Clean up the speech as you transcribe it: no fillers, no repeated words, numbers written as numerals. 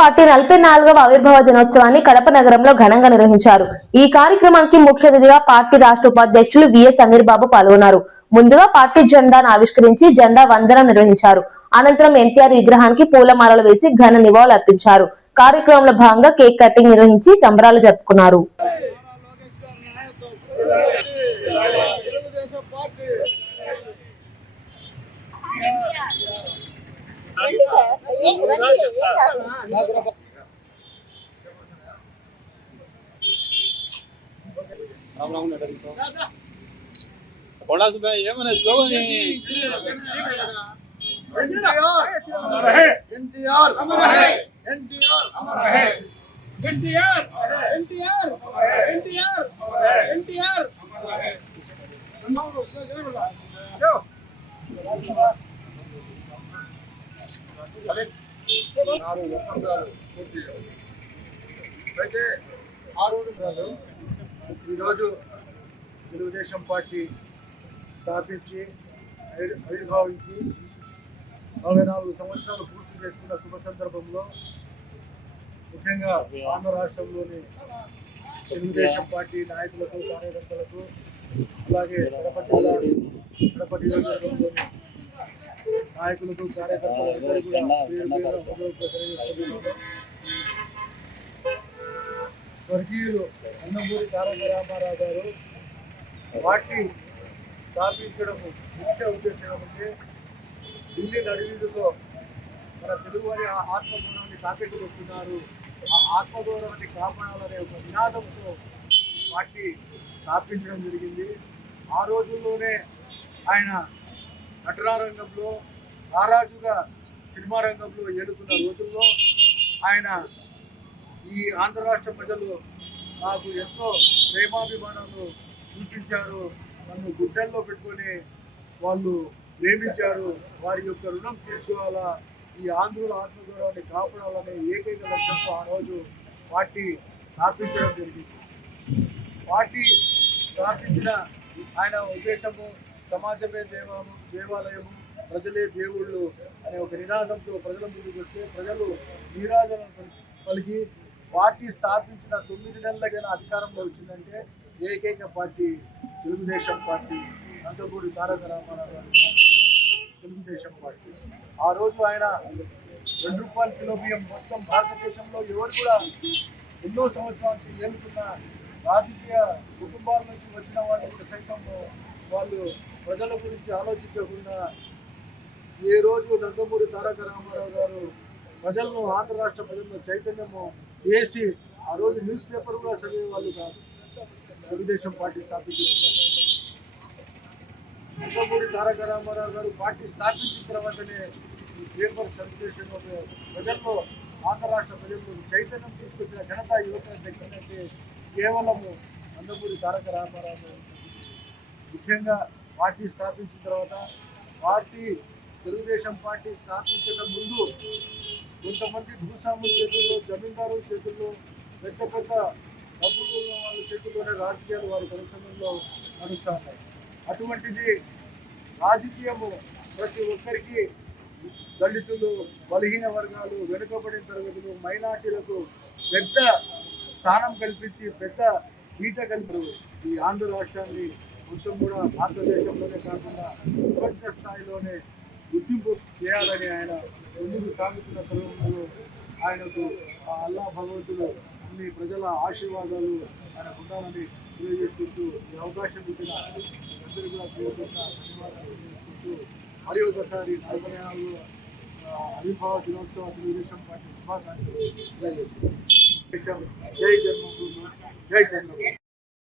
Party 44వ ఆవిర్భావ దినోత్సవాన్ని కడప నగరంలో ఘనంగా నిర్వహించారు. ఈ కార్యక్రమానికి ముఖ్య అతిథిగా పార్టీ రాష్ట్ర ఉపాధ్యక్షులు విఎస్ అనిల్ బాబు పాల్గొన్నారు. ముందుగా పార్టీ జెండాను ఆవిష్కరించి జెండా వందనం నిర్వహించారు. అనంతరం ఎన్టీఆర్ విగ్రహానికి పూలమాలలు వేసి ఘన నివాళులు అర్పించారు. కార్యక్రమంలో భాగంగా కేక్ కటింగ్ నిర్వహించి సంబరాలు జరుపుకున్నారు. అయితే ఆ రోజు ఈరోజు తెలుగుదేశం పార్టీ స్థాపించి ఆవిర్భావించి 44 సంవత్సరాలు పూర్తి చేసుకున్న శుభ సందర్భంలో ముఖ్యంగా ఆంధ్ర రాష్ట్రంలోని తెలుగుదేశం పార్టీ నాయకులకు కార్యకర్తలకు అలాగే కడప నియోజకవర్గంలోని నాయకులకు కార్యకర్తలకు స్వర్గీయులు నందమూరి తారక రామారావు గారు పార్టీ స్థాపించడం ముఖ్య ఉద్దేశం అంటే ఢిల్లీ నడివీడులో మన తెలుగువారి ఆత్మగౌరవాన్ని తాకెట్టు పెడుతున్నారు, ఆ ఆత్మగౌరవాన్ని కాపాడాలనే ఒక నినాదంతో పార్టీ స్థాపించడం జరిగింది. ఆ రోజుల్లోనే ఆయన నటనారంగంలో రారాజుగా సినిమా రంగంలో ఏలుతున్న రోజుల్లో ఆయన ఈ ఆంధ్ర రాష్ట్ర ప్రజలు నాకు ఎంతో ప్రేమాభిమానాలు చూపించారు, నన్ను గుడ్డల్లో పెట్టుకొని వాళ్ళు ప్రేమించారు, వారి యొక్క రుణం తీర్చుకోవాలా, ఈ ఆంధ్రుల ఆత్మగౌరవాన్ని కాపాడాలనే ఏకైక లక్ష్యంతో ఆ రోజు పార్టీ స్థాపించడం జరిగింది. పార్టీ స్థాపించిన ఆయన ఉద్దేశము సమాజమే దేవాలయము, ప్రజలే దేవుళ్ళు అనే ఒక నినాదంతో ప్రజల ముందుకు వస్తే ప్రజలు నీరాజనం పలికి పార్టీ స్థాపించిన 9 నెలలకైనా అధికారంలో వచ్చిందంటే ఏకైక పార్టీ తెలుగుదేశం పార్టీ, నందమూరి తారక రామారావు గారి తెలుగుదేశం పార్టీ. ఆ రోజు ఆయన ₹2 కిలో బియ్యం మొత్తం భారతదేశంలో ఎవరు కూడా ఎన్నో సంవత్సరాల నుంచి ఏలుతున్న రాజకీయ కుటుంబాల నుంచి వచ్చిన వాళ్ళు సైతం వాళ్ళు ప్రజల గురించి ఆలోచించకుండా ఏ రోజు నందమూరి తారక రామారావు గారు ప్రజలను ఆంధ్ర రాష్ట్ర ప్రజలను చైతన్యము చేసి ఆ రోజు న్యూస్ పేపర్ కూడా చదివే వాళ్ళు కాదు. తెలుగుదేశం పార్టీ స్థాపించిన నందమూరి తారక రామారావు గారు పార్టీ స్థాపించిన తర్వాతనే ఈ పేపర్ సర్క్యులేషన్ ప్రజల్లో ఆంధ్ర రాష్ట్ర ప్రజల్లో చైతన్యం తీసుకొచ్చిన ఘనత యువతను దక్కిందంటే కేవలము నందమూరి తారక రామారావు. ముఖ్యంగా పార్టీ స్థాపించిన తర్వాత తెలుగుదేశం పార్టీ స్థాపించడం ముందు కొంతమంది భూస్వాముల చేతుల్లో, జమీందారుల చేతుల్లో, పెద్ద పెద్ద డబ్బులు ఉన్న వాళ్ళ చేతుల్లోనే రాజకీయాలు వారి పరిశ్రమల్లో నడుస్తూ ఉన్నాయి. అటువంటిది రాజకీయము ప్రతి ఒక్కరికి దళితులు, బలహీన వర్గాలు, వెనుకబడిన తరగతులు, మైనార్టీలకు పెద్ద స్థానం కల్పించి పెద్ద పీట కల్పరు ఈ ఆంధ్ర రాష్ట్రాన్ని మొత్తం కూడా భారతదేశంలోనే కాకుండా ప్రపంచ స్థాయిలోనే గుర్తింపు చేయాలని ఆయన ముందుకు సాగుతున్న తరుణంలో ఆయనకు అల్లా భగవంతుడు అన్ని ప్రజల ఆశీర్వాదాలు ఆయన ఉండాలని తెలియజేసుకుంటూ ఈ అవకాశం ఇచ్చిన అందరూ కూడా పేరుకున్న ధన్యవాదాలు తెలియజేసుకుంటూ మరి ఒకసారి 44వ ఆవిర్భావ దినోత్సవ తెలుగుదేశం పార్టీ శుభాకాంక్షలు తెలియజేసుకుంటాం. జై జన్మభూమి, జై చంద్రబాబు.